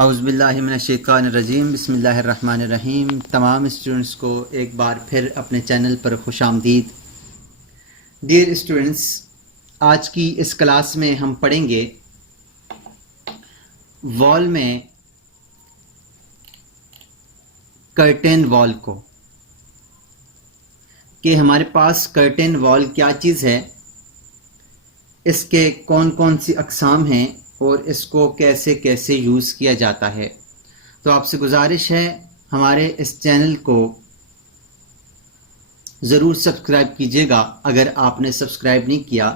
औज़ुबिल्लाहिमिनश्शैतानिर्रजीम बिस्मिल्लाहिर्रहमानिर्रहीम। तमाम स्टूडेंट्स को एक बार फिर अपने चैनल पर खुशामदीद। डियर स्टूडेंट्स, आज की इस क्लास में हम पढ़ेंगे वॉल में कर्टेन वॉल को, कि हमारे पास कर्टेन वॉल क्या चीज़ है, इसके कौन कौन सी अक़साम हैं और इसको कैसे कैसे यूज़ किया जाता है। तो आपसे गुजारिश है, हमारे इस चैनल को ज़रूर सब्सक्राइब कीजिएगा अगर आपने सब्सक्राइब नहीं किया,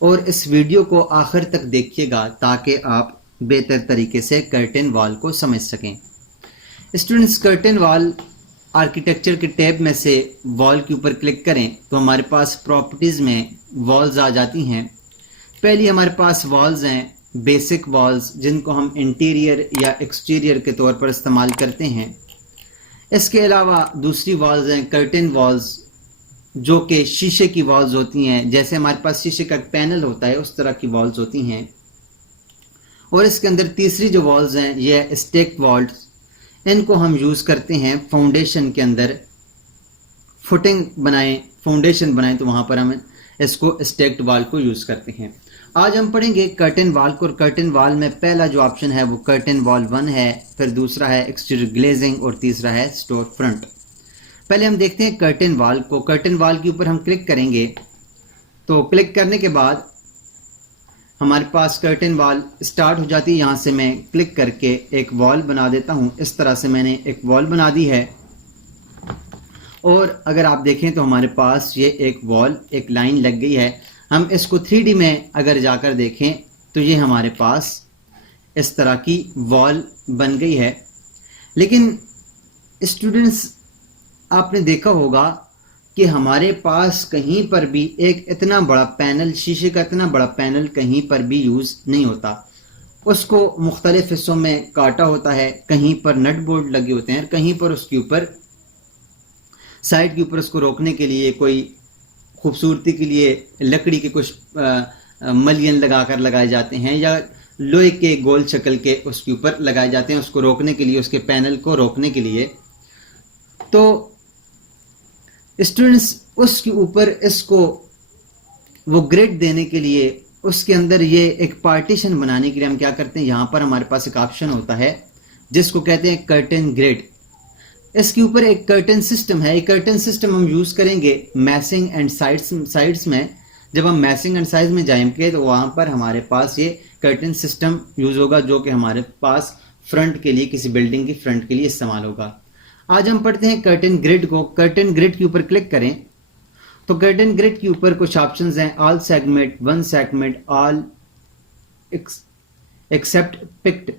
और इस वीडियो को आखिर तक देखिएगा ताकि आप बेहतर तरीके से कर्टेन वॉल को समझ सकें। स्टूडेंट्स, कर्टेन वॉल आर्किटेक्चर के टैब में से वॉल के ऊपर क्लिक करें तो हमारे पास प्रॉपर्टीज़ में वॉल्स आ जाती हैं। पहली हमारे पास वॉल्स हैं बेसिक वॉल्स, जिनको हम इंटीरियर या एक्सटीरियर के तौर पर इस्तेमाल करते हैं। इसके अलावा दूसरी वॉल्स हैं कर्टेन वॉल्स, जो कि शीशे की वॉल्स होती हैं। जैसे हमारे पास शीशे का पैनल होता है उस तरह की वॉल्स होती हैं। और इसके अंदर तीसरी जो वॉल्स हैं ये स्टेक वॉल्स, इनको हम यूज़ करते हैं फाउंडेशन के अंदर। फुटिंग बनाएं, फाउंडेशन बनाएं तो वहाँ पर हम इसको स्टेक्ड वॉल को यूज़ करते हैं। आज हम पढ़ेंगे कर्टेन वॉल को, और कर्टेन वॉल में पहला जो ऑप्शन है वो कर्टेन वॉल 1 है, फिर दूसरा है एक्सटीरियर ग्लेजिंग और तीसरा है स्टोर फ्रंट। पहले हम देखते हैं कर्टेन वॉल को। कर्टेन वॉल के ऊपर हम क्लिक करेंगे तो क्लिक करने के बाद हमारे पास कर्टेन वॉल स्टार्ट हो जाती है। यहाँ से मैं क्लिक करके एक वॉल बना देता हूँ। इस तरह से मैंने एक वॉल बना दी है, और अगर आप देखें तो हमारे पास ये एक वॉल, एक लाइन लग गई है। हम इसको 3D में अगर जाकर देखें तो ये हमारे पास इस तरह की वॉल बन गई है। लेकिन स्टूडेंट्स, आपने देखा होगा कि हमारे पास कहीं पर भी एक इतना बड़ा पैनल, शीशे का इतना बड़ा पैनल कहीं पर भी यूज़ नहीं होता। उसको मुख्तलिफ हिस्सों में काटा होता है, कहीं पर नट बोल्ट लगे होते हैं, कहीं पर उसके ऊपर साइड के ऊपर उसको रोकने के लिए, कोई खूबसूरती के लिए लकड़ी के कुछ मलियन लगाकर लगाए जाते हैं, या लोहे के गोल शक्ल के उसके ऊपर लगाए जाते हैं उसको रोकने के लिए, उसके पैनल को रोकने के लिए। तो स्टूडेंट्स, उसके ऊपर इसको वो ग्रिड देने के लिए, उसके अंदर ये एक पार्टीशन बनाने के लिए हम क्या करते हैं, यहाँ पर हमारे पास एक ऑप्शन होता है जिसको कहते हैं कर्टेन ग्रिड। इसके ऊपर एक कर्टेन सिस्टम है। एक कर्टेन सिस्टम हम यूज़ करेंगे मैसिंग एंड साइड्स में। जब हम मैसिंग एंड साइड्स में जाएंगे तो वहाँ पर हमारे पास ये कर्टेन सिस्टम यूज़ होगा, जो कि हमारे पास फ्रंट के लिए, किसी बिल्डिंग की फ्रंट के लिए इस्तेमाल होगा। आज हम पढ़ते हैं कर्टेन ग्रिड को। कर्टेन ग्रिड के ऊपर क्लिक करें तो कर्टेन ग्रिड के ऊपर कुछ ऑप्शंस हैं, all segment, one segment, all except picked.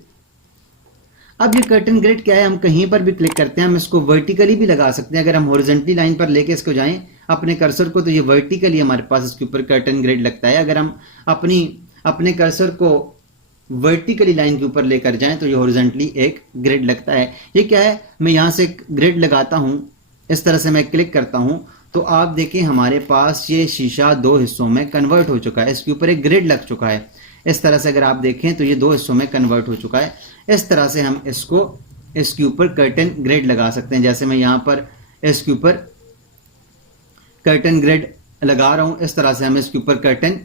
अब ये कर्टेन ग्रिड क्या है, हम कहीं पर भी क्लिक करते हैं। हम इसको वर्टिकली भी लगा सकते हैं। अगर हम हॉरिजॉन्टली लाइन पर लेके इसको जाएं अपने कर्सर को, तो ये वर्टिकली हमारे पास इसके ऊपर कर्टेन ग्रिड लगता है। अगर हम अपने कर्सर को वर्टिकली लाइन के ऊपर लेकर जाएं तो ये हॉरिजॉन्टली एक ग्रिड लगता है। ये क्या है, मैं यहाँ से ग्रिड लगाता हूँ, इस तरह से मैं क्लिक करता हूँ तो आप देखें हमारे पास ये शीशा 2 हिस्सों में कन्वर्ट हो चुका है। इसके ऊपर एक ग्रिड लग चुका है। इस तरह से अगर आप देखें तो ये 2 हिस्सों में कन्वर्ट हो चुका है। इस तरह से हम इसके ऊपर कर्टेन ग्रिड लगा सकते हैं। जैसे मैं यहाँ पर इसके ऊपर कर्टेन ग्रिड लगा रहा हूँ, इस तरह से हम इसके ऊपर कर्टेन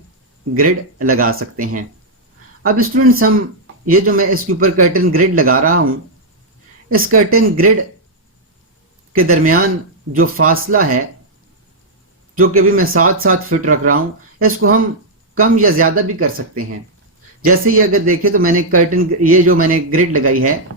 ग्रिड लगा सकते हैं। अब स्टूडेंट्स, हम ये जो मैं इसके ऊपर कर्टेन ग्रिड लगा रहा हूँ, इस कर्टेन ग्रिड के दरमियान जो फासला है, जो कि अभी मैं 7 फीट रख रहा हूँ, इसको हम कम या ज़्यादा भी कर सकते हैं। जैसे ये अगर देखें तो मैंने ये जो मैंने ग्रिड लगाई है,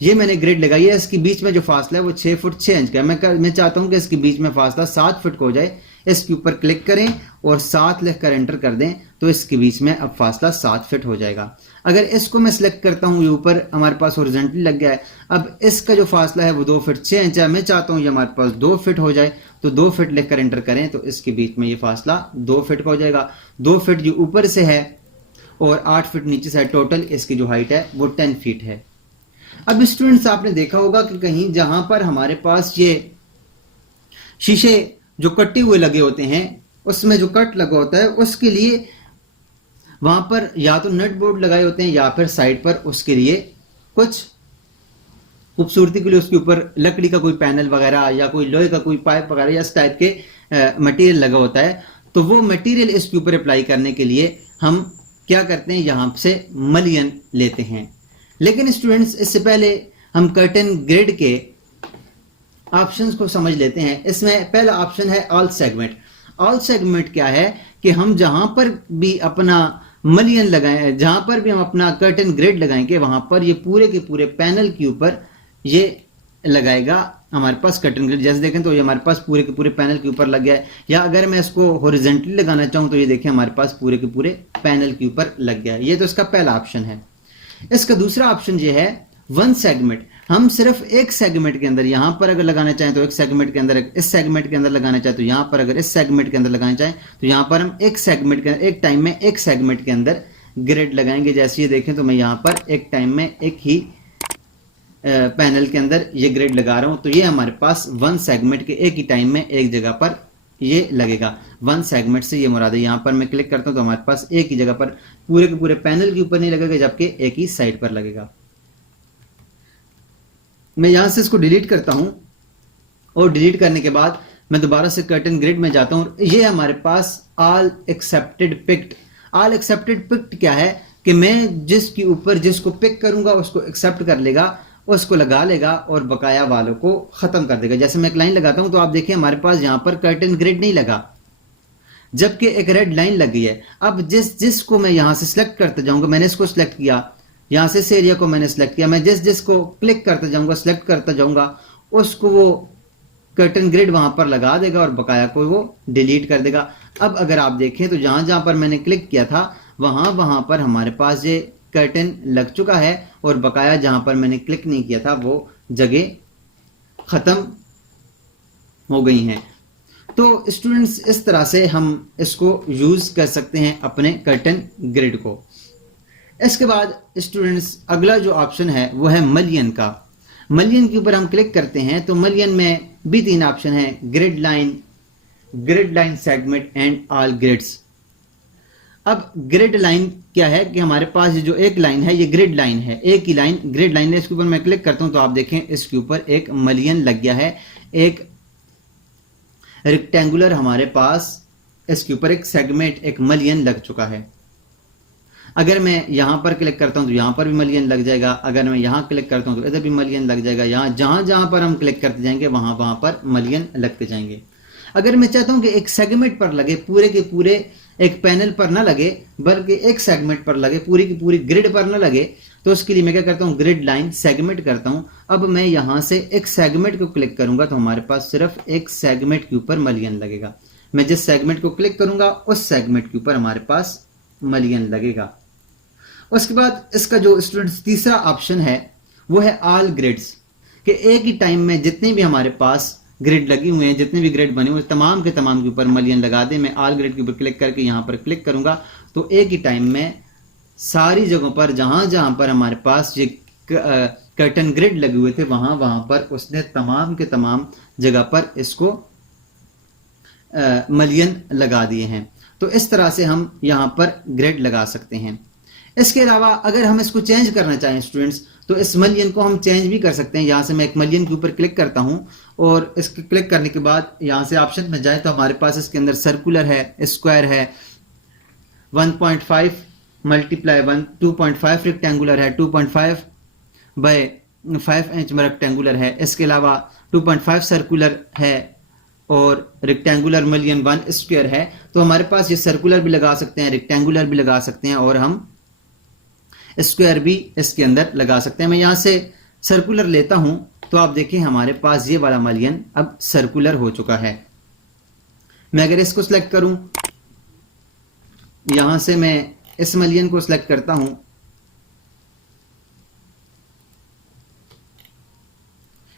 ये मैंने ग्रिड लगाई है, इसके बीच में जो फासला है वो 6 फुट 6 इंच का है। मैं चाहता हूँ कि इसके बीच में फासला 7 फुट का हो जाए। इसके ऊपर क्लिक करें और 7 लिखकर एंटर कर दें तो इसके बीच में अब फासला 7 फीट हो जाएगा। अगर इसको मैं सिलेक्ट करता हूँ, ये ऊपर हमारे पास हॉरिजॉन्टली लग गया है। अब इसका जो फासला है वो 2 फीट 6 इंच है। मैं चाहता हूँ ये हमारे पास 2 फीट हो जाए, तो 2 फीट लिखकर एंटर करें तो इसके बीच में ये फासला 2 फीट का हो जाएगा। 2 फीट जो ऊपर से है और 8 फीट नीचे से है, टोटल इसकी जो हाइट है वो 10 फीट है। अब स्टूडेंट्स, आपने देखा होगा कि कहीं जहां पर हमारे पास ये शीशे जो कटे हुए लगे होते हैं, उसमें जो कट लगा होता है, उसके लिए वहां पर या तो नट बोल्ट लगाए होते हैं या फिर साइड पर उसके लिए कुछ खूबसूरती के लिए उसके ऊपर लकड़ी का कोई पैनल वगैरह या कोई लोहे का कोई पाइप वगैरह या इस टाइप के मटेरियल लगा होता है, तो वो मटेरियल इसके ऊपर अप्लाई करने के लिए हम क्या करते हैं, यहाँ से मलियन लेते हैं। लेकिन स्टूडेंट्स, इससे पहले हम कर्टन ग्रिड के ऑप्शंस को समझ लेते हैं। इसमें पहला ऑप्शन है ऑल सेगमेंट। ऑल सेगमेंट क्या है कि हम जहां पर भी अपना मलियन लगाएं, जहां पर भी हम अपना कर्टन ग्रिड लगाएंगे, वहां पर ये पूरे के पूरे पैनल के ऊपर ये लगाएगा हमारे पास कर्टन ग्रिड। जैसे देखें तो ये हमारे पास पूरे के पूरे पैनल के ऊपर लग गया है, या अगर मैं इसको हॉरिजॉन्टली लगाना चाहूँ तो ये देखें हमारे पास पूरे के पूरे पैनल के ऊपर लग गया है। ये तो इसका पहला ऑप्शन है। इसका दूसरा ऑप्शन ये है वन सेगमेंट। हम सिर्फ एक सेगमेंट के अंदर, यहां पर अगर लगाना चाहें तो एक सेगमेंट के अंदर, इस सेगमेंट के अंदर लगाना चाहें तो यहां पर, अगर इस सेगमेंट के अंदर लगाना चाहें तो यहां पर हम एक सेगमेंट के अंदर, एक टाइम में एक सेगमेंट के अंदर ग्रिड लगाएंगे। जैसे ये देखें तो मैं यहां पर एक टाइम में एक ही पैनल के अंदर ये ग्रिड लगा रहा हूं, तो ये हमारे पास वन सेगमेंट के एक ही टाइम में एक जगह पर ये लगेगा। वन सेगमेंट से ये मुराद है। यहां पर मैं क्लिक करता हूं तो हमारे पास एक ही जगह पर पूरे के पूरे पैनल के ऊपर नहीं लगेगा, जबकि एक ही साइड पर लगेगा। मैं यहां से इसको डिलीट करता हूं और डिलीट करने के बाद मैं दोबारा से कर्टन ग्रिड में जाता हूं। ये हमारे पास all accepted picked. All accepted picked क्या है कि मैं जिसके ऊपर जिसको पिक करूंगा उसको एक्सेप्ट कर लेगा, उसको लगा लेगा और बकाया वालों को खत्म कर देगा। जैसे मैं एक लाइन लगाता हूं तो आप देखिए हमारे पास यहां पर कर्टन ग्रिड नहीं लगा, जबकि एक रेड लाइन लगी है। अब जिसको मैं यहां से सिलेक्ट करते जाऊंगा, मैंने इसको सिलेक्ट किया, यहां से इस एरिया को मैंने सिलेक्ट किया, मैं जिसको क्लिक करते जाऊंगा, सिलेक्ट करता जाऊंगा, उसको वो कर्टन ग्रिड वहां पर लगा देगा और बकाया को वो डिलीट कर देगा। अब अगर आप देखें तो जहां जहां पर मैंने क्लिक किया था वहां पर हमारे पास ये कर्टन लग चुका है, और बकाया जहां पर मैंने क्लिक नहीं किया था वो जगह खत्म हो गई हैं। तो स्टूडेंट्स, इस तरह से हम इसको यूज कर सकते हैं अपने कर्टन ग्रिड को। इसके बाद स्टूडेंट्स, अगला जो ऑप्शन है वो है मलियन का। मलियन के ऊपर हम क्लिक करते हैं तो मलियन में भी 3 ऑप्शन है, grid line segment and all grids. अब ग्रिड लाइन क्या है कि हमारे पास जो एक लाइन है ये ग्रिड लाइन है, एक ही लाइन ग्रिड लाइन है। इसके ऊपर मैं क्लिक करता हूं तो आप देखें इसके ऊपर एक मलियन लग गया है, एक रेक्टेंगुलर हमारे पास इसके ऊपर एक सेगमेंट, एक मलियन लग चुका है। अगर मैं यहां पर क्लिक करता हूं तो यहां पर भी मलियन लग जाएगा, अगर मैं यहां क्लिक करता हूं तो इधर भी मलियन लग जाएगा। यहां जहां पर हम क्लिक करते जाएंगे वहां पर मलियन लगते जाएंगे। अगर मैं चाहता हूं कि एक सेगमेंट पर लगे, पूरे के पूरे एक पैनल पर ना लगे बल्कि एक सेगमेंट पर लगे, पूरी की पूरी ग्रिड पर ना लगे, तो उसके लिए मैं क्या करता हूं, ग्रिड लाइन सेगमेंट करता हूं। अब मैं यहां से एक सेगमेंट को क्लिक करूंगा तो हमारे पास सिर्फ एक सेगमेंट के ऊपर मलियन लगेगा। मैं जिस सेगमेंट को क्लिक करूंगा उस सेगमेंट के ऊपर हमारे पास मलियन लगेगा। उसके बाद इसका जो स्टूडेंट्स तीसरा ऑप्शन है वो है ऑल ग्रिड्स, कि एक ही टाइम में जितने भी हमारे पास ग्रिड लगी हुए हैं, जितने भी ग्रिड बने हुए तमाम के तमाम के ऊपर मलियन लगा दे। मैं ऑल ग्रिड के ऊपर क्लिक करके यहां पर क्लिक करूंगा तो एक ही टाइम में सारी जगहों पर जहां जहां पर हमारे पास ये कर्टन ग्रिड लगे हुए थे वहां पर उसने तमाम के तमाम जगह पर इसको मलियन लगा दिए हैं। तो इस तरह से हम यहां पर ग्रिड लगा सकते हैं। इसके अलावा अगर हम इसको चेंज करना चाहें स्टूडेंट्स तो इस मलियन को हम चेंज भी कर सकते हैं। यहां से मैं एक मलियन के ऊपर क्लिक करता हूं और इसके क्लिक करने के बाद यहां से ऑप्शन में जाए तो हमारे पास इसके अंदर सर्कुलर है, स्क्वायर है, 1.5 मल्टीप्लाई 1, 2.5 रेक्टेंगुलर है, 2.5 बाय 5 इंच में रेक्टेंगुलर है। इसके अलावा 2.5 सर्कुलर है और रेक्टेंगुलर मलियन 1 स्क्वायर है। तो हमारे पास ये सर्कुलर भी लगा सकते हैं, रेक्टेंगुलर भी लगा सकते हैं और हम स्क्वायर भी इसके अंदर लगा सकते हैं। मैं यहां से सर्कुलर लेता हूं तो आप देखें हमारे पास ये वाला मलियन अब सर्कुलर हो चुका है। मैं अगर इसको सिलेक्ट करूं, यहां से मैं इस मलियन को सिलेक्ट करता हूं,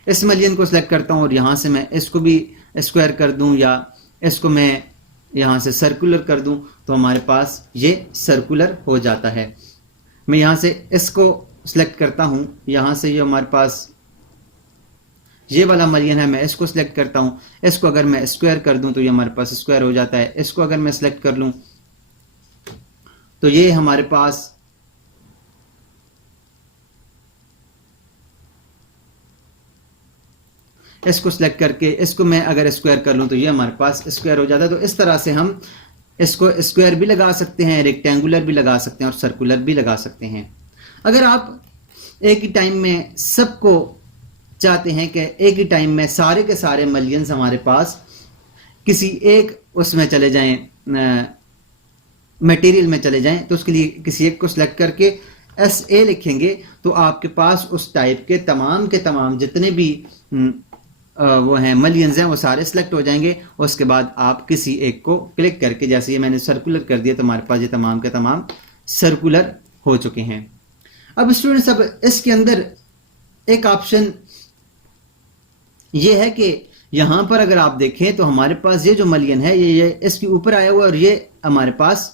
इस मलियन को सिलेक्ट करता हूं और यहां से मैं इसको भी स्क्वायर कर दूं या इसको मैं यहां से सर्कुलर कर दूं तो हमारे पास ये सर्कुलर हो जाता है। मैं यहां से इसको सिलेक्ट करता हूं, यहां से ये हमारे पास ये वाला मलियन है, मैं इसको सिलेक्ट करता हूं। इसको अगर मैं स्क्वायर कर दूं तो ये हमारे पास स्क्वायर हो जाता है। इसको अगर मैं सिलेक्ट कर लूं तो ये हमारे पास इसको सिलेक्ट करके इसको मैं अगर स्क्वायर कर लूँ तो ये हमारे पास स्क्वायर हो जाता है। तो इस तरह से हम इसको स्क्वायर भी लगा सकते हैं, रेक्टेंगुलर भी लगा सकते हैं और सर्कुलर भी लगा सकते हैं। अगर आप एक ही टाइम में सबको चाहते हैं कि एक ही टाइम में सारे के सारे मलियंस हमारे पास किसी एक उसमें चले जाएं, मटेरियल में चले जाएं, तो उसके लिए किसी एक को सिलेक्ट करके SA लिखेंगे तो आपके पास उस टाइप के तमाम जितने भी वो हैं मलियंस हैं वो सारे सिलेक्ट हो जाएंगे। उसके बाद आप किसी एक को क्लिक करके, जैसे ये मैंने सर्कुलर कर दिया तो हमारे पास ये तमाम के तमाम सर्कुलर हो चुके हैं। अब स्टूडेंट्स, अब इसके अंदर एक ऑप्शन ये है कि यहां पर अगर आप देखें तो हमारे पास ये जो मलियन है ये इसके ऊपर आया हुआ है और ये हमारे पास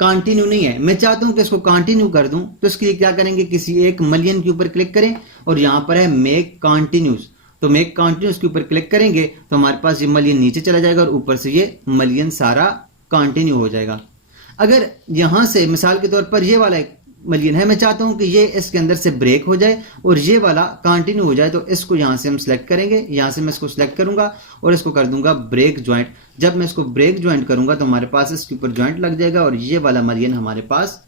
कंटिन्यू नहीं है। मैं चाहता हूं कि इसको कंटिन्यू कर दूं, तो इसके लिए क्या करेंगे, किसी एक मलियन के ऊपर क्लिक करें और यहां पर है मेक कंटिन्यूस, तो मेक कंटिन्यूस के ऊपर क्लिक करेंगे तो हमारे पास ये मलियन नीचे चला जाएगा और ऊपर से ये मलियन सारा कंटिन्यू हो जाएगा। अगर यहां से मिसाल के तौर पर ये वाला एक मलियन है, मैं चाहता हूं कि ये इसके अंदर से ब्रेक हो जाए और ये वाला कंटिन्यू हो जाए, तो इसको यहां से हम सिलेक्ट करेंगे, यहां से मैं इसको सिलेक्ट करूंगा और इसको कर दूंगा ब्रेक ज्वाइंट। जब मैं इसको ब्रेक ज्वाइंट करूंगा तो हमारे पास इसके ऊपर ज्वाइंट लग जाएगा और ये वाला मलियन हमारे पास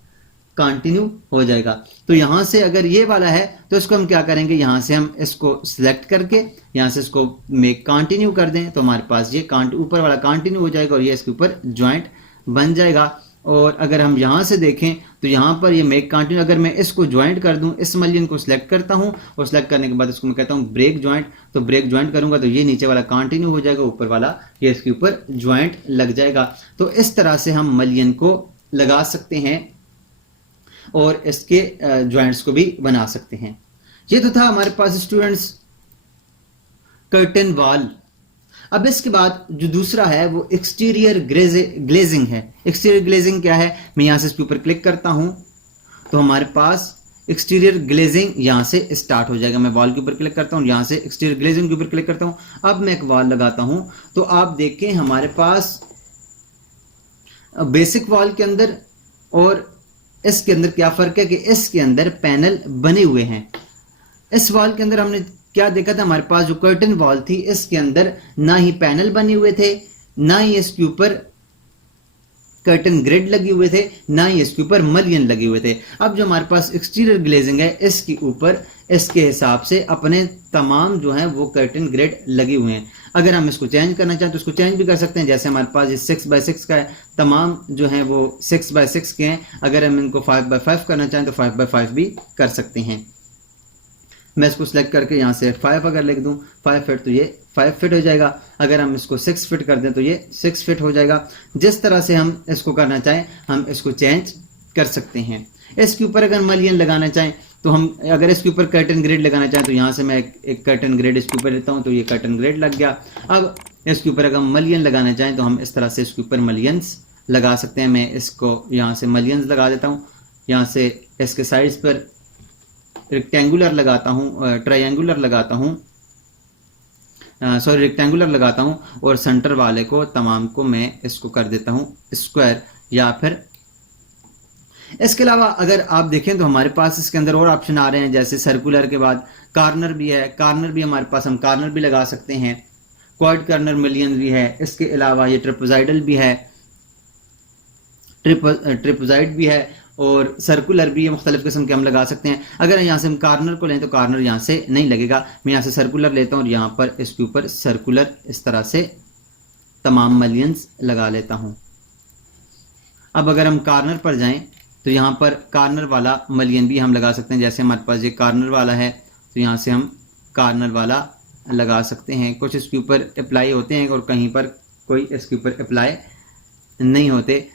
कंटिन्यू हो जाएगा। तो यहां से अगर ये वाला है तो इसको हम क्या करेंगे, यहां से हम इसको सिलेक्ट करके यहां से इसको मेक कंटिन्यू कर दें तो हमारे पास ये ऊपर वाला कंटिन्यू हो जाएगा और ये इसके ऊपर ज्वाइंट बन जाएगा। और अगर हम यहां से देखें तो यहां पर ये मेक कंटिन्यू, अगर मैं इसको ज्वाइंट कर दूं, इस मलियन को सिलेक्ट करता हूं और सिलेक्ट करने के बाद इसको मैं कहता हूं ब्रेक ज्वाइंट, तो ब्रेक ज्वाइंट करूंगा तो ये नीचे वाला कंटिन्यू हो जाएगा, ऊपर वाला ये इसके ऊपर ज्वाइंट लग जाएगा। तो इस तरह से हम मलियन को लगा सकते हैं और इसके ज्वाइंट्स को भी बना सकते हैं। ये तो था हमारे पास स्टूडेंट्स कर्टन वॉल। अब इसके बाद जो दूसरा है वो एक्सटीरियर ग्लेजिंग है। एक्सटीरियर ग्लेजिंग क्या है, मैं यहां से इसके ऊपर क्लिक करता हूं तो हमारे पास एक्सटीरियर ग्लेजिंग यहां से स्टार्ट हो जाएगा। मैं वॉल के ऊपर क्लिक करता हूं, यहां से एक्सटीरियर ग्लेजिंग के ऊपर क्लिक करता हूं। अब मैं एक वॉल लगाता हूं तो आप देखें हमारे पास बेसिक वॉल के अंदर और इसके अंदर क्या फर्क है कि इसके अंदर पैनल बने हुए हैं। इस वॉल के अंदर हमने क्या देखा था, हमारे पास जो कर्टन वॉल थी इसके अंदर ना ही पैनल बने हुए थे, ना ही इसके ऊपर कर्टन ग्रिड लगे हुए थे, ना ही इसके ऊपर मलियन लगे हुए थे। अब जो हमारे पास एक्सटीरियर ग्लेजिंग है इसके ऊपर इसके हिसाब से अपने तमाम जो है वो कर्टन ग्रिड लगे हुए हैं। अगर हम इसको चेंज करना चाहें तो इसको चेंज भी कर सकते हैं। जैसे हमारे पास ये 6x6 का है, तमाम जो है वो 6x6 के हैं। अगर हम इनको 5x5 करना चाहें तो 5x5 भी कर सकते हैं। मैं इसको सिलेक्ट करके यहाँ से 5 अगर लिख दूं 5 फीट तो ये 5 फीट हो जाएगा। अगर हम इसको 6 फीट कर दें तो ये 6 फीट हो जाएगा। जिस तरह से हम इसको करना चाहें हम इसको चेंज कर सकते हैं। इसके ऊपर अगर मलियन लगाना चाहें तो हम, अगर इसके ऊपर कर्टन ग्रिड लगाना चाहें तो यहाँ से मैं एक कर्टन ग्रिड इसके ऊपर लेता हूँ तो ये कर्टन ग्रिड लग गया। अब इसके ऊपर अगर हम मलियन लगाना चाहें तो हम इस तरह से इसके ऊपर मलियंस लगा सकते हैं। मैं इसको यहाँ से मलियंस लगा देता हूँ, यहाँ से इसके साइड्स पर रेक्टेंगुलर लगाता हूँ, ट्रायंगुलर लगाता हूँ, सॉरी रेक्टेंगुलर लगाता हूँ और सेंटर वाले को तमाम को मैं इसको कर देता हूँ स्क्वायर या फिर। इसके अलावा अगर आप देखें तो हमारे पास इसके अंदर और ऑप्शन आ रहे हैं, जैसे सर्कुलर के बाद कॉर्नर भी है। कॉर्नर भी हमारे पास, हम कॉर्नर भी लगा सकते हैं। क्वाड कॉर्नर मलियन भी है। इसके अलावा ये ट्रिपोजाइडल भी है, ट्रिपोजाइड भी है और सर्कुलर भी है। मुख्तलिफ किस्म के हम लगा सकते हैं। अगर यहाँ से हम कॉर्नर को लें तो कॉर्नर यहाँ से नहीं लगेगा। मैं यहाँ से सर्कुलर लेता हूँ और यहाँ पर इसके ऊपर सर्कुलर इस तरह से तमाम मलियंस लगा लेता हूँ। अब अगर हम कॉर्नर पर जाएं तो यहाँ पर कॉर्नर वाला मलियन भी हम लगा सकते हैं। जैसे हमारे पास ये कॉर्नर वाला है तो यहाँ से हम कॉर्नर वाला लगा सकते हैं। कुछ इसके ऊपर अप्लाई होते हैं और कहीं पर कोई इसके ऊपर अप्लाई नहीं होते।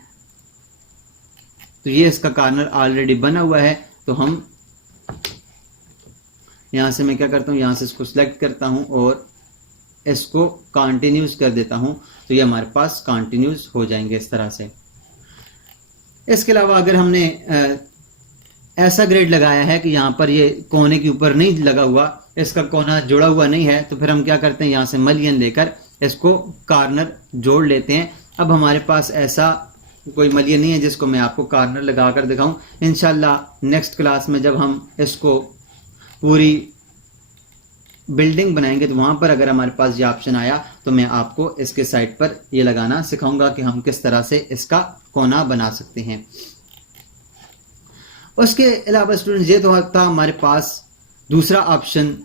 तो ये इसका कॉर्नर ऑलरेडी बना हुआ है। तो हम यहाँ से, मैं क्या करता हूँ, यहाँ से इसको सिलेक्ट करता हूँ और इसको कंटिन्यूस कर देता हूँ तो ये हमारे पास कंटिन्यूस हो जाएंगे इस तरह से। इसके अलावा अगर हमने ऐसा ग्रिड लगाया है कि यहाँ पर ये कोने के ऊपर नहीं लगा हुआ, इसका कोना जुड़ा हुआ नहीं है, तो फिर हम क्या करते हैं, यहाँ से मलियन लेकर इसको कॉर्नर जोड़ लेते हैं। अब हमारे पास ऐसा कोई मलियन नहीं है जिसको मैं आपको कॉर्नर लगा कर दिखाऊं। इंशाल्लाह नेक्स्ट क्लास में जब हम इसको पूरी बिल्डिंग बनाएंगे तो वहां पर अगर हमारे पास ये ऑप्शन आया तो मैं आपको इसके साइड पर ये लगाना सिखाऊंगा कि हम किस तरह से इसका कोना बना सकते हैं। उसके अलावा स्टूडेंट्स ये तो था हमारे पास दूसरा ऑप्शन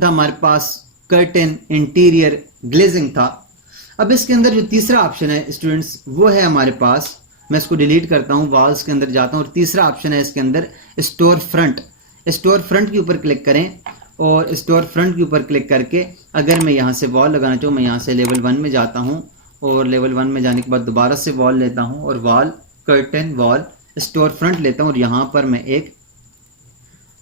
था हमारे पास कर्टेन इंटीरियर ग्लेजिंग था। अब इसके अंदर जो तीसरा ऑप्शन है स्टूडेंट्स वो है हमारे पास, मैं इसको डिलीट करता हूं, वॉल्स के अंदर जाता हूं और तीसरा ऑप्शन है इसके अंदर स्टोर फ्रंट। स्टोर फ्रंट के ऊपर क्लिक करें और स्टोर फ्रंट के ऊपर क्लिक करके अगर मैं यहां से वॉल लगाना चाहूँ, मैं यहां से लेवल 1 में जाता हूं और लेवल 1 में जाने के बाद दोबारा से वॉल लेता हूं और wall curtain wall store front लेता हूं और यहां पर मैं एक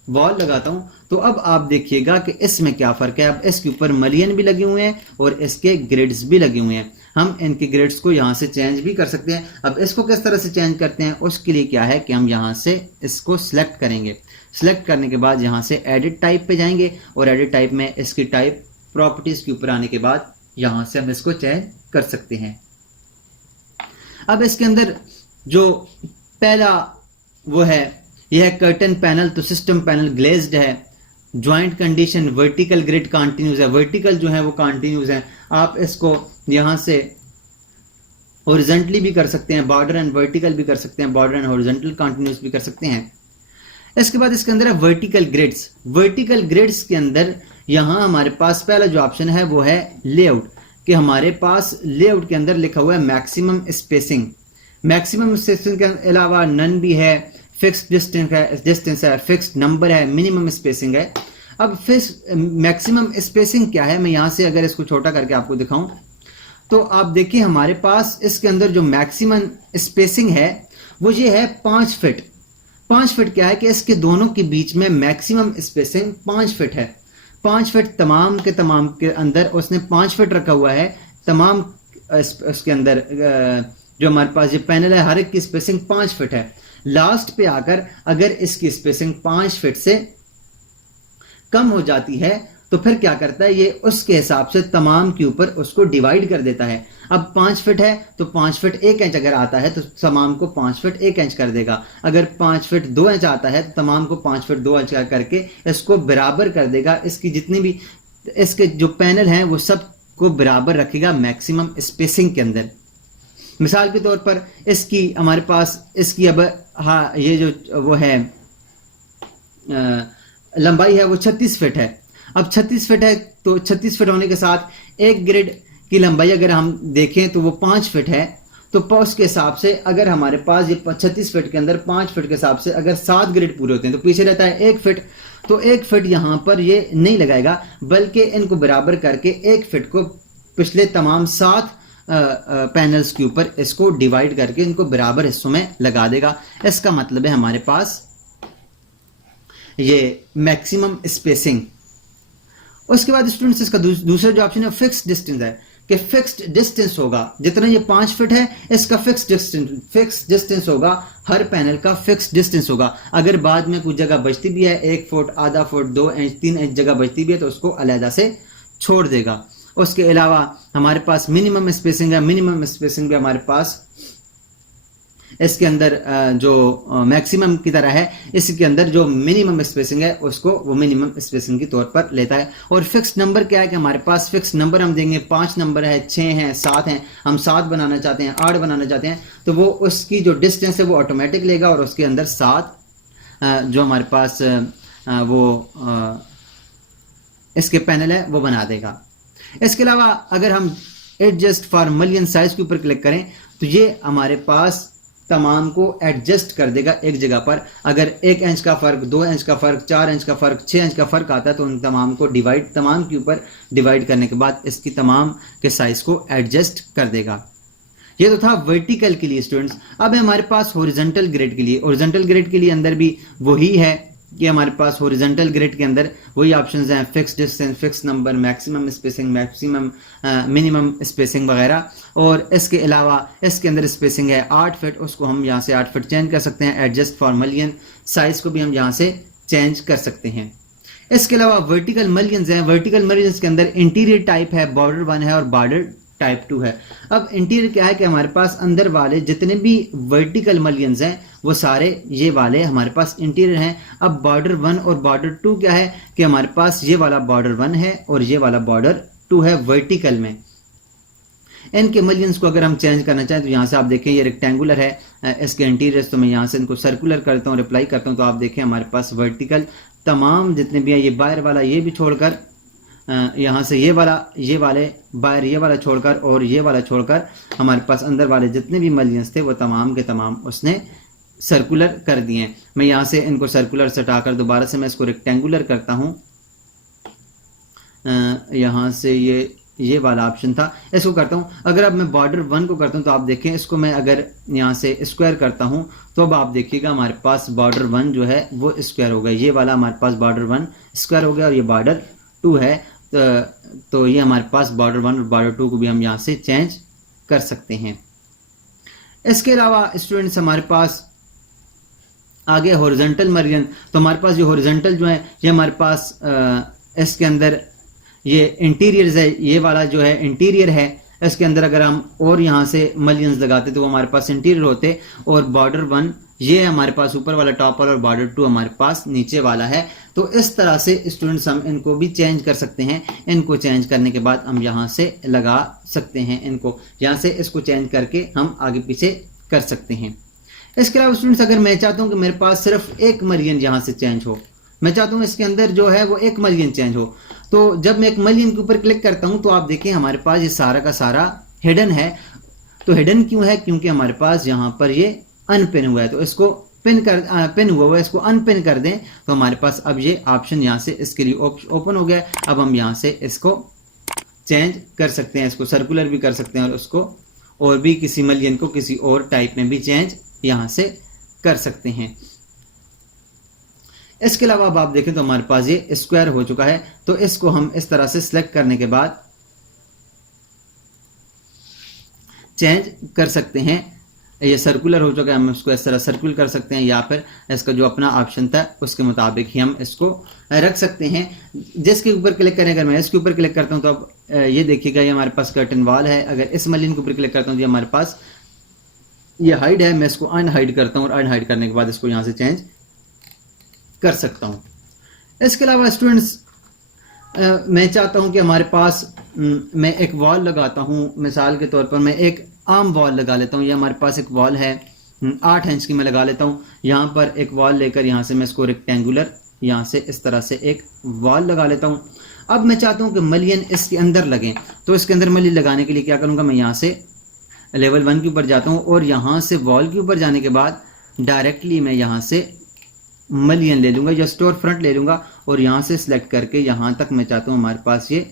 वॉल लगाता हूं। तो अब आप देखिएगा कि इसमें क्या फर्क है। अब इसके ऊपर मलियन भी लगे हुए हैं और इसके ग्रिड्स भी लगे हुए हैं। हम इनके ग्रिड्स को यहां से चेंज भी कर सकते हैं। अब इसको किस तरह से चेंज करते हैं, उसके लिए क्या है कि हम यहां से इसको सिलेक्ट करेंगे। सिलेक्ट करने के बाद यहां से एडिट टाइप पे जाएंगे और एडिट टाइप में इसकी टाइप प्रॉपर्टीज के ऊपर आने के बाद यहां से हम इसको चेंज कर सकते हैं। अब इसके अंदर जो पहला वो है यह है कर्टन पैनल, तो सिस्टम पैनल ग्लेज्ड है। Joint condition vertical grid continuous है, वर्टिकल जो है वो कंटिन्यूस है। आप इसको यहां से हॉरिजॉन्टली भी कर सकते हैं, बॉर्डर एंड वर्टिकल भी कर सकते हैं, बॉर्डर एंड हॉरिजॉन्टल कंटिन्यूस भी कर सकते हैं। इसके बाद इसके अंदर है वर्टिकल ग्रिड्स। वर्टिकल ग्रिड्स के अंदर यहां हमारे पास पहला जो ऑप्शन है वो है लेआउट, कि हमारे पास लेआउट के अंदर लिखा हुआ है मैक्सिमम स्पेसिंग। मैक्सिमम स्पेसिंग के अलावा नन भी है, फिक्स्ड डिस्टेंस है, फिक्स्ड नंबर है, मिनिमम स्पेसिंग है। अब फिक्स मैक्सिमम स्पेसिंग क्या है, मैं यहां से अगर इसको छोटा करके आपको दिखाऊं तो आप देखिए हमारे पास इसके अंदर जो मैक्सिमम स्पेसिंग है वो ये है 5 फीट। 5 फीट क्या है कि इसके दोनों के बीच में मैक्सिमम स्पेसिंग 5 फीट है। 5 फीट तमाम के अंदर उसने 5 फीट रखा हुआ है। तमाम उसके अंदर जो हमारे पास ये पैनल है हर एक की स्पेसिंग 5 फीट है। लास्ट पे आकर अगर इसकी स्पेसिंग 5 फीट से कम हो जाती है तो फिर क्या करता है, ये उसके हिसाब से तमाम के ऊपर उसको डिवाइड कर देता है। अब 5 फीट है तो 5 फीट 1 इंच अगर आता है तो तमाम को 5 फीट 1 इंच कर देगा। अगर 5 फीट 2 इंच आता है तो तमाम को 5 फीट 2 इंच करके इसको बराबर कर देगा। इसकी जितनी भी इसके जो पैनल हैं वो सब को बराबर रखेगा मैक्सिमम स्पेसिंग के अंदर। मिसाल के तौर पर इसकी हमारे पास इसकी अब हाँ ये जो वो है लंबाई है वो 36 फीट है। अब 36 फीट है तो 36 फीट होने के साथ एक ग्रिड की लंबाई अगर हम देखें तो वो 5 फीट है। तो उसके हिसाब से अगर हमारे पास ये 36 फीट के अंदर 5 फीट के हिसाब से अगर 7 ग्रिड पूरे होते हैं तो पीछे रहता है 1 फीट। तो 1 फीट यहां पर ये नहीं लगाएगा बल्कि इनको बराबर करके 1 फीट को पिछले तमाम 7 पैनल्स के ऊपर इसको डिवाइड करके इनको बराबर हिस्सों में लगा देगा। इसका मतलब है हमारे पास ये मैक्सिमम स्पेसिंग। उसके बाद स्टूडेंट्स इसका दूसरा जो ऑप्शन है फिक्स्ड डिस्टेंस है, कि फिक्स्ड डिस्टेंस होगा जितना ये 5 फीट है इसका फिक्स्ड डिस्टेंस होगा, हर पैनल का फिक्स्ड डिस्टेंस होगा। अगर बाद में कुछ जगह बचती भी है 1 फुट, आधा फुट, 2 इंच, 3 इंच जगह बचती भी है तो उसको अलहदा से छोड़ देगा। उसके अलावा हमारे पास मिनिमम स्पेसिंग है। मिनिमम स्पेसिंग भी हमारे पास इसके अंदर जो मैक्सिमम की तरह है, इसके अंदर जो मिनिमम स्पेसिंग है उसको वो मिनिमम स्पेसिंग के तौर पर लेता है। और फिक्स्ड नंबर क्या है कि हमारे पास फिक्स्ड नंबर हम देंगे, 5 नंबर है, 6 हैं, 7 हैं, हम 7 बनाना चाहते हैं, 8 बनाना चाहते हैं तो वो उसकी जो डिस्टेंस है वो ऑटोमेटिक लेगा और उसके अंदर 7 जो हमारे पास वो इसके पैनल है वो बना देगा। इसके अलावा अगर हम एडजस्ट फॉर मिलियन साइज के ऊपर क्लिक करें तो ये हमारे पास तमाम को एडजस्ट कर देगा एक जगह पर। अगर 1 इंच का फर्क, 2 इंच का फर्क, 4 इंच का फर्क, 6 इंच का फर्क आता है तो उन तमाम को तमाम के ऊपर डिवाइड करने के बाद इसकी तमाम के साइज को एडजस्ट कर देगा। ये तो था वर्टिकल के लिए स्टूडेंट्स। अब है हमारे पास हॉरिजॉन्टल ग्रिड के लिए। हॉरिजॉन्टल ग्रिड के लिए अंदर भी वही है कि हमारे पास हॉरिजॉन्टल ग्रिड के अंदर वही ऑप्शंस हैं, fixed distance, fixed number, maximum spacing, maximum minimum spacing वगैरह। और इसके अलावा इसके अंदर स्पेसिंग है 8 फीट, उसको हम यहाँ से 8 फीट चेंज कर सकते हैं। एडजस्ट फॉर मिलियन साइज को भी हम यहाँ से चेंज कर सकते हैं। इसके अलावा वर्टिकल मलियंस हैं। वर्टिकल मलियंस के अंदर इंटीरियर टाइप है, बॉर्डर 1 है और बॉर्डर टाइप 2 है। अब इंटीरियर क्या है कि हमारे पास अंदर वाले जितने भी वर्टिकल मलियंस हैं वो सारे ये वाले हमारे पास इंटीरियर हैं। अब बॉर्डर 1 और बॉर्डर 2 क्या है कि हमारे पास ये वाला बॉर्डर 1 है और ये वाला बॉर्डर 2 है वर्टिकल में। इनके मलियंस को अगर हम चेंज करना चाहें तो यहाँ से आप देखें ये रेक्टेंगुलर है इसके इंटीरियर्स, तो मैं यहाँ से इनको सर्कुलर करता हूँ, रिप्लाई करता हूँ, तो आप देखें हमारे पास वर्टिकल तमाम जितने भी हैं, ये बाहर वाला ये भी छोड़कर यहाँ से ये वाले बाहर ये वाला छोड़कर और ये वाला छोड़कर हमारे पास अंदर वाले जितने भी मलियंस थे वो तमाम के तमाम उसने सर्कुलर कर दिए। मैं यहाँ से इनको सर्कुलर से हटाकर दोबारा से मैं इसको रेक्टेंगुलर करता हूँ। यहाँ से ये वाला ऑप्शन था, इसको करता हूँ। अगर अब मैं बॉर्डर 1 को करता हूँ तो आप देखें इसको मैं अगर यहाँ से स्क्वायर करता हूँ तो अब आप देखिएगा हमारे पास बॉर्डर 1 जो है वो स्क्वायर हो गया, ये वाला हमारे पास बॉर्डर 1 स्क्वायर हो गया और ये बॉर्डर 2 है। तो ये हमारे पास बॉर्डर 1 और बॉर्डर 2 को भी हम यहाँ से चेंज कर सकते हैं। इसके अलावा स्टूडेंट्स हमारे पास आगे हॉरिजॉन्टल मर्जन, तो हमारे पास जो हॉरिजॉन्टल जो है ये हमारे पास इसके अंदर ये इंटीरियर है, ये वाला जो है इंटीरियर है, इसके अंदर अगर हम और यहाँ से मलियंस लगाते तो वो हमारे पास इंटीरियर होते, और बॉर्डर 1 ये हमारे पास ऊपर वाला टॉप वाला और बॉर्डर 2 हमारे पास नीचे वाला है। तो इस तरह से स्टूडेंट्स हम इनको भी चेंज कर सकते हैं। इनको चेंज करने के बाद हम यहाँ से लगा सकते हैं, इनको यहाँ से इसको चेंज करके हम आगे पीछे कर सकते हैं। इसके अलावा स्टूडेंट्स अगर मैं चाहता हूँ कि मेरे पास सिर्फ एक मलियन यहाँ से चेंज हो, मैं चाहता हूँ इसके अंदर जो है वो एक मलियन चेंज हो, तो जब मैं एक मलियन के ऊपर क्लिक करता हूँ तो आप देखिए हमारे पास ये सारा का सारा हिडन है। तो हिडन क्यों है? क्योंकि हमारे पास यहाँ पर ये अनपिन हुआ है, तो इसको पिन हुआ है, इसको अनपिन कर दें तो हमारे पास अब ये ऑप्शन यहाँ से इसके लिए ओपन हो गया। अब हम यहाँ से इसको चेंज कर सकते हैं, इसको सर्कुलर भी कर सकते हैं और उसको और भी किसी मलियन को किसी और टाइप में भी चेंज यहाँ से कर सकते हैं। इसके अलावा अब आप देखें तो हमारे पास ये स्क्वायर हो चुका है, तो इसको हम इस तरह से सिलेक्ट करने के बाद चेंज कर सकते हैं। ये सर्कुलर हो चुका है, हम इसको इस तरह सर्कुल कर सकते हैं या फिर इसका जो अपना ऑप्शन था उसके मुताबिक ही हम इसको रख सकते हैं। जिसके ऊपर क्लिक करें, अगर मैं इसके ऊपर क्लिक करता हूं तो अब ये देखिएगा ये हमारे पास कर्टन वॉल है। अगर इस मलियन के ऊपर क्लिक करता हूं तो ये हमारे पास ये हाइड है, मैं इसको अनहाइड करता हूं और अनहाइड करने के बाद इसको यहां से चेंज कर सकता हूं। इसके अलावा स्टूडेंट्स मैं चाहता हूं कि हमारे पास मैं एक वॉल लगाता हूं, मिसाल के तौर पर मैं एक आम वॉल लगा लेता हूं। ये हमारे पास एक वॉल है 8 इंच की मैं लगा लेता हूं। यहां पर एक वॉल लेकर यहां से मैं इसको रेक्टेंगुलर यहां से इस तरह से एक वॉल लगा लेता हूं। अब मैं चाहता हूं कि मलियन इसके अंदर लगे, तो इसके अंदर मलियन लगाने के लिए क्या करूंगा, मैं यहां से लेवल 1 के ऊपर जाता हूं और यहां से वॉल के ऊपर जाने के बाद डायरेक्टली मैं यहां से मलियन ले लूंगा या स्टोर फ्रंट ले लूंगा और यहां से सिलेक्ट करके यहां तक मैं चाहता हूं हमारे पास ये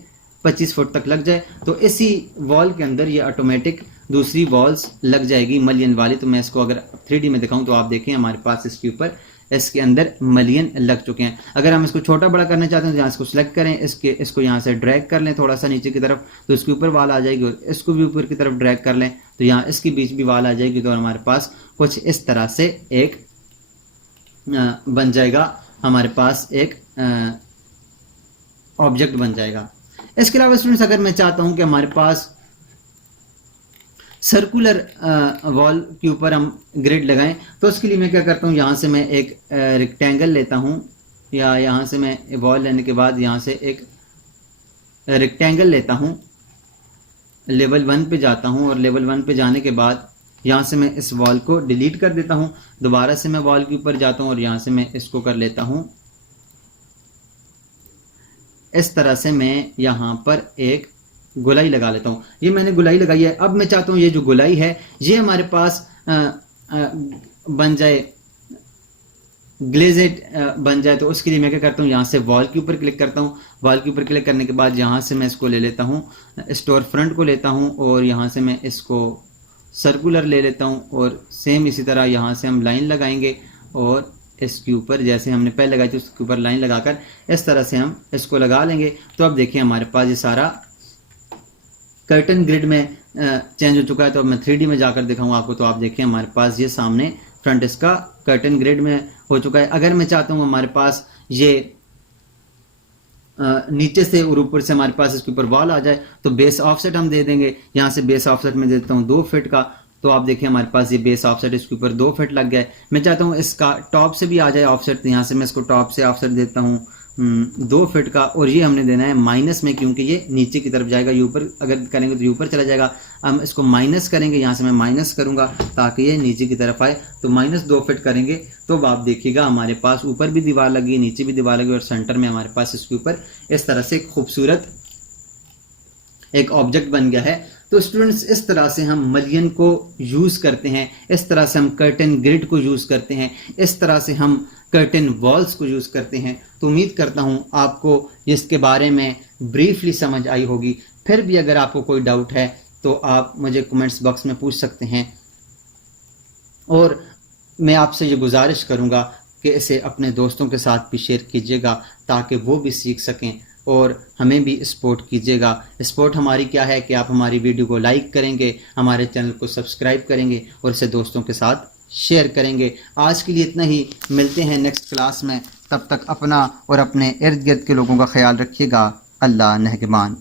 25 फुट तक लग जाए। तो इसी वॉल के अंदर ये ऑटोमेटिक दूसरी वॉल्स लग जाएगी मलियन वाली। तो मैं इसको अगर 3D में दिखाऊं तो आप देखें हमारे पास इसके ऊपर इसके अंदर मलियन लग चुके हैं। अगर हम इसको छोटा बड़ा करना चाहते हैं तो यहाँ इसको सिलेक्ट करें, इसको यहाँ से ड्रैग कर लें थोड़ा सा नीचे की तरफ, तो इसके ऊपर वाल आ जाएगी और इसको भी ऊपर की तरफ ड्रैग कर लें तो यहाँ इसके बीच भी वाल आ जाएगी। तो हमारे पास कुछ इस तरह से एक बन जाएगा, हमारे पास एक ऑब्जेक्ट बन जाएगा। इसके अलावा स्टूडेंट्स अगर मैं चाहता हूं कि हमारे पास सर्कुलर वॉल के ऊपर हम ग्रिड लगाएं तो उसके लिए मैं क्या करता हूं, यहां से मैं एक रेक्टेंगल लेता हूं या यहां से मैं वॉल लेने के बाद यहां से एक रेक्टेंगल लेता हूं, लेवल 1 पे जाता हूं और लेवल 1 पे जाने के बाद यहाँ से मैं इस वॉल को डिलीट कर देता हूँ। दोबारा से मैं वॉल के ऊपर जाता हूँ और यहाँ से मैं इसको कर लेता हूँ इस तरह से, मैं यहाँ पर एक गोलाई लगा लेता हूँ। ये मैंने गोलाई लगाई है। अब मैं चाहता हूँ ये जो गोलाई है ये हमारे पास बन जाए, ग्लेजेड बन जाए। तो उसके लिए मैं क्या करता हूँ, यहाँ से वॉल के ऊपर क्लिक करता हूँ। वॉल के ऊपर क्लिक करने के बाद यहाँ से मैं इसको ले लेता हूँ, स्टोर फ्रंट को लेता हूँ और यहाँ से मैं इसको सर्कुलर ले लेता हूँ और सेम इसी तरह यहाँ से हम लाइन लगाएंगे और इसके ऊपर जैसे हमने पहले लगाई थी उसके ऊपर लाइन लगाकर इस तरह से हम इसको लगा लेंगे। तो अब देखिए हमारे पास ये सारा कर्टन ग्रिड में चेंज हो चुका है। तो अब मैं 3D में जाकर दिखाऊँ आपको, तो आप देखिए हमारे पास ये सामने फ्रंट इसका कर्टन ग्रिड में हो चुका है। अगर मैं चाहता हूँ हमारे पास ये नीचे से और ऊपर से हमारे पास इसके ऊपर वॉल आ जाए तो बेस ऑफसेट हम दे देंगे। यहाँ से बेस ऑफसेट में देता हूँ 2 फीट का, तो आप देखिए हमारे पास ये बेस ऑफसेट, इसके ऊपर 2 फीट लग गया है। मैं चाहता हूँ इसका टॉप से भी आ जाए ऑफसेट, तो यहाँ से मैं इसको टॉप से ऑफसेट देता हूँ 2 फीट का, और ये हमने देना है माइनस में, क्योंकि ये नीचे की तरफ जाएगा। ये ऊपर अगर करेंगे तो ये ऊपर चला जाएगा। हम इसको माइनस करेंगे, यहाँ से मैं माइनस करूँगा ताकि ये नीचे की तरफ आए। तो -2 फीट करेंगे तो आप देखिएगा हमारे पास ऊपर भी दीवार लगी, नीचे भी दीवार लगी, और सेंटर में हमारे पास इसके ऊपर इस तरह से खूबसूरत एक ऑब्जेक्ट बन गया है। तो स्टूडेंट्स, इस तरह से हम मलियन को यूज़ करते हैं, इस तरह से हम कर्टन ग्रिड को यूज़ करते हैं, इस तरह से हम कर्टन वॉल्स को यूज़ करते हैं। तो उम्मीद करता हूँ आपको इसके बारे में ब्रीफली समझ आई होगी। फिर भी अगर आपको कोई डाउट है तो आप मुझे कमेंट्स बॉक्स में पूछ सकते हैं, और मैं आपसे ये गुजारिश करूँगा कि इसे अपने दोस्तों के साथ भी शेयर कीजिएगा ताकि वो भी सीख सकें, और हमें भी सपोर्ट कीजिएगा। सपोर्ट हमारी क्या है कि आप हमारी वीडियो को लाइक करेंगे, हमारे चैनल को सब्सक्राइब करेंगे और इसे दोस्तों के साथ शेयर करेंगे। आज के लिए इतना ही, मिलते हैं नेक्स्ट क्लास में। तब तक अपना और अपने इर्द गिर्द के लोगों का ख्याल रखिएगा। अल्लाह नेहगमान।